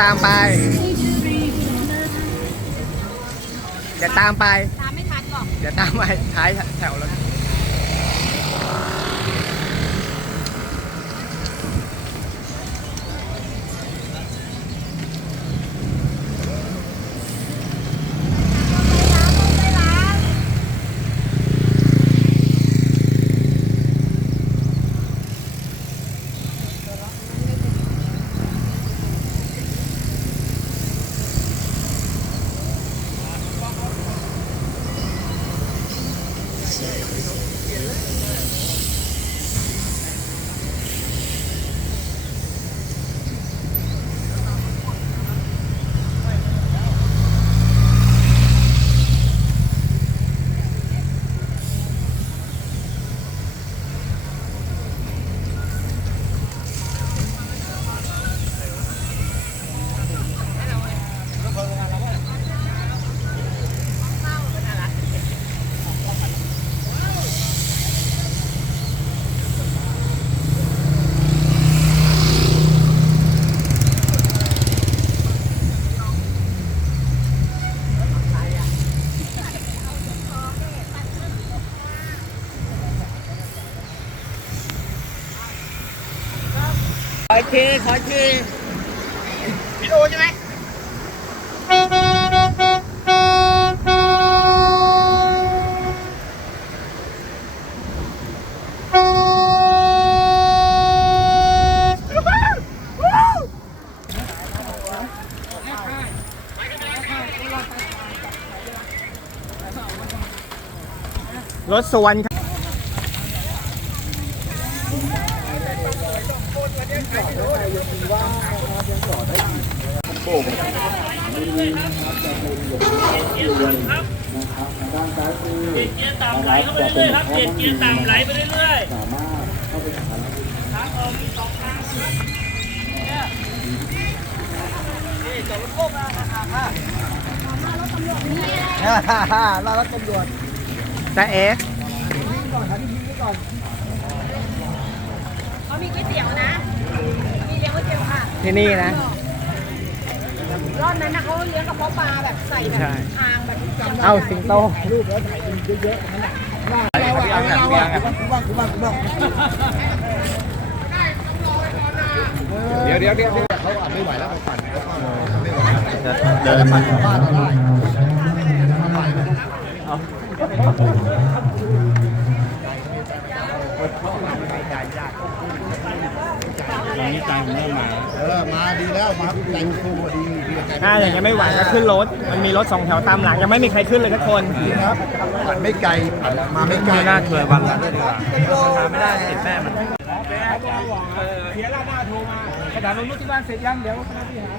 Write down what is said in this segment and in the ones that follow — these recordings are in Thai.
ตามไปเดี๋ยวตามไป ตามไม่ทันหรอก เดี๋ยวตามไปท้ายแถวแล้วขออีกทีขออีกทีพี่โอใช่ไหม รถสวนครับเกียร์ต่ำไหลเข้าไปเรื่อยๆครับเปลี่ยนเกียร์ต่ำไหลไปเรื่อยๆรอรถตำรวจ แต่เอ๋เขามีก๋วยเตี๋ยวนะ มีเลี้ยงก๋วยเตี๋ยวค่ะที่นี่นะ รอบนั้นนะเขาเลี้ยงกระเพาะปลาแบบใส่แบบใช่ทางแบบเอาสิงโตเดี๋ยวเดี๋ยวเดี๋ยวเขาอะไม่ไหวแล้วไปปั่นเดินมาบ้านเราได้ ตอนนี้ใจผมเริ่มมาเออมาดีแล้วมาใจฟูดีดีใจถ้าอย่างเงี้ยไม่ไหวก็ขึ้นรถ มันมีรถสองแถวตามหลังยังไม่มีใครขึ้นเลยทุกคนครับปั่นไม่ไกลปั่นมาไม่ไกลน่าเคยวันละด้ดีกว่าไม่ได้ติดแม่มันเฮียราหน้าโทรมาขนาดนู้นที่บ้านเสร็จยังเดี๋ยวคณะที่หา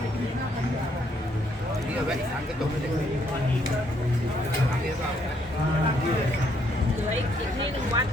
นี่แวะสังกระจกเลย เหลืออีกอีกที่หนึ่งวัด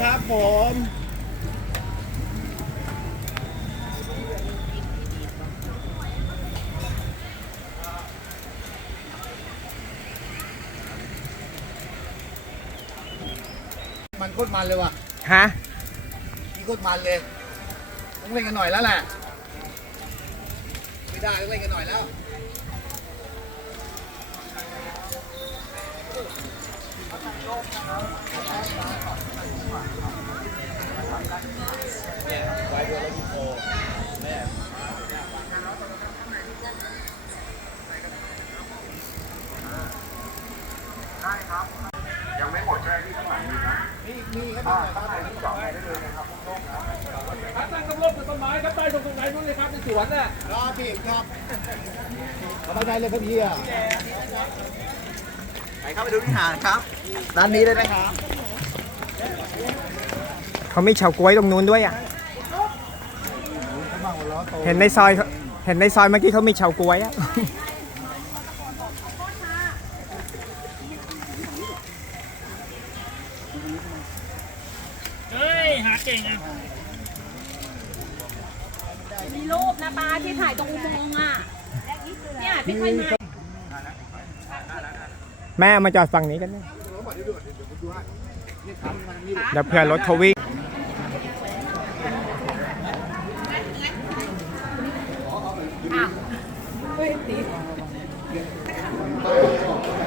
ครับผม มันโคตรมันเลยว่ะฮะ นี่โคตรมันเลย ต้องเล่นกันหน่อยแล้วแหละ ไม่ได้ต้องเล่นกันหน่อยแล้ว ตั้งกำลบต้นไม้ครับใต้ตรงตรงไหนนู้นเลยครับใน สวนน่ะรอพี่ครับเข้าไปได้เลยครับเฮียไปเข้าไปดูที่หาดครับร้านนี้ได้ไหมครับเขามีเฉาก๊วยตรงนู้นด้วยอะ เห็นในซอยเขาเห็นในซอยเมื่อกี้เขามีเฉาก๊วยอะเฮ้ยหาเก่งอะ มีรูปนะป้าที่ถ่ายตรงอุโมงค์อะเนี่ยที่เคยมาแม่มาจอดฝั่งนี้กันนะเดี๋ยวเผื่อรถเขาวิ่งแต่วิ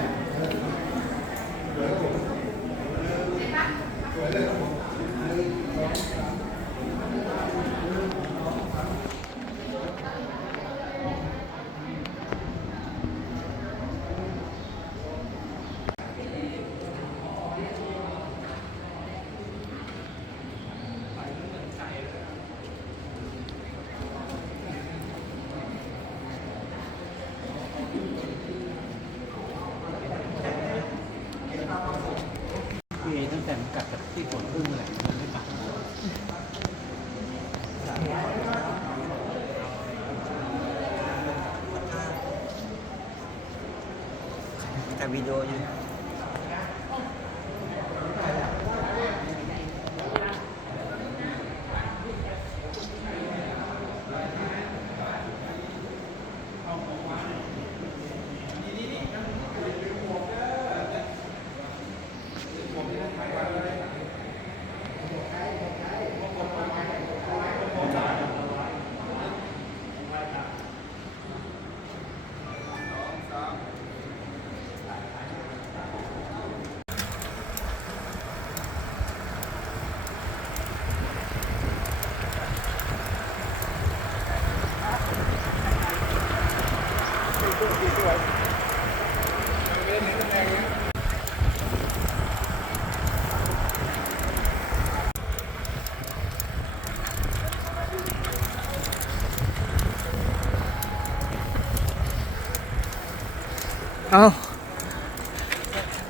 ดีโ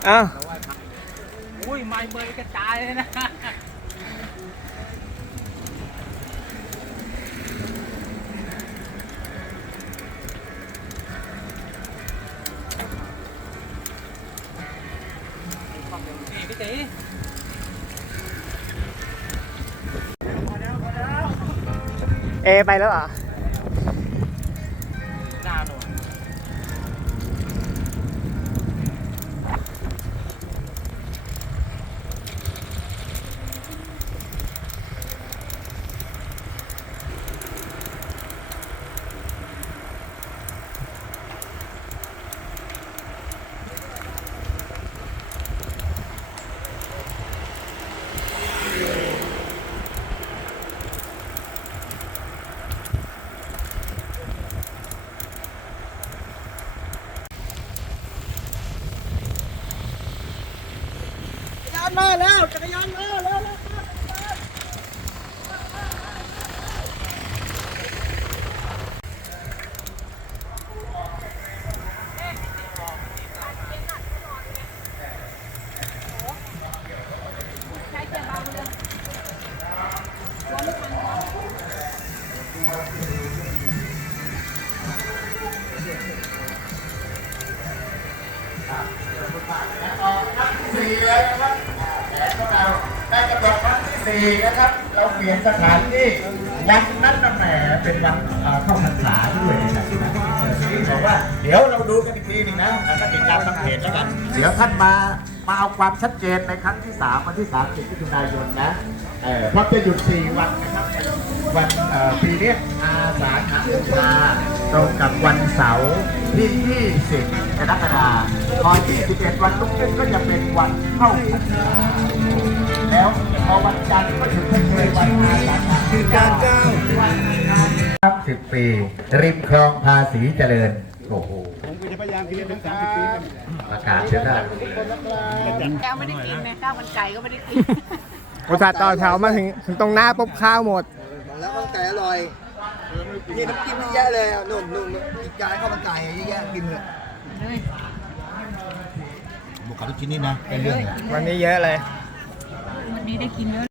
อาอุ้ยไม้เมยกระจายเลยนะนี่พี่ตีเอไปแล้วเหรอ ใช้เกียร์เบาเลยหัวไม่ทันหัวสี่เลยนะครับแขนก็เอาได้กระ 14นะครับ เราเปลี่ยนสถานที่วันนั้นน่ะแหมเป็นวันเข้าพรรษาด้วยนะเออที่บอกว่าเดี๋ยวเราดูกันอีกทีหนึงนะแล้วก็ติดตามทางเพจแล้วกัน เดี๋ยวท่านมามาเอาความชัดเจนในครั้งที่3วันที่30มิถุนายนนะเออเพราะจะหยุด4วันนะครับวันเอ่อปีเรียกอาสาฬหบูชาตรงกับวันเสาร์ที่ 20กรกฎาคมพอ21วันลุกขึ้นก็จะเป็นวันเข้าพรรษา แล้วพอวันจันทร์ก็ถึงเป็นวันอาสาฬหบูชาวันครับ10ปี ริมคลองภาษีเจริญ โอ้โหผมจะพยายามกินถึง30ปีประกาศเชื่อได้แก้วไม่ได้กินนะข้าวมันไก่ก็ไม่ได้กินอุตส่าห์ต่อแถวมาถึงถึงตรงหน้าปุ๊บข้าวหมดแล้วข้าวมันไก่อร่อยนี่น้ำจิ้มเยอะแยะเลยอะนุ่มนุ่มอีกจานข้าวมันไก่เยอะแยะกินเลยบุกกับทุกชิ้นนี่นะเป็นเรื่องวันนี้เยอะเลย วั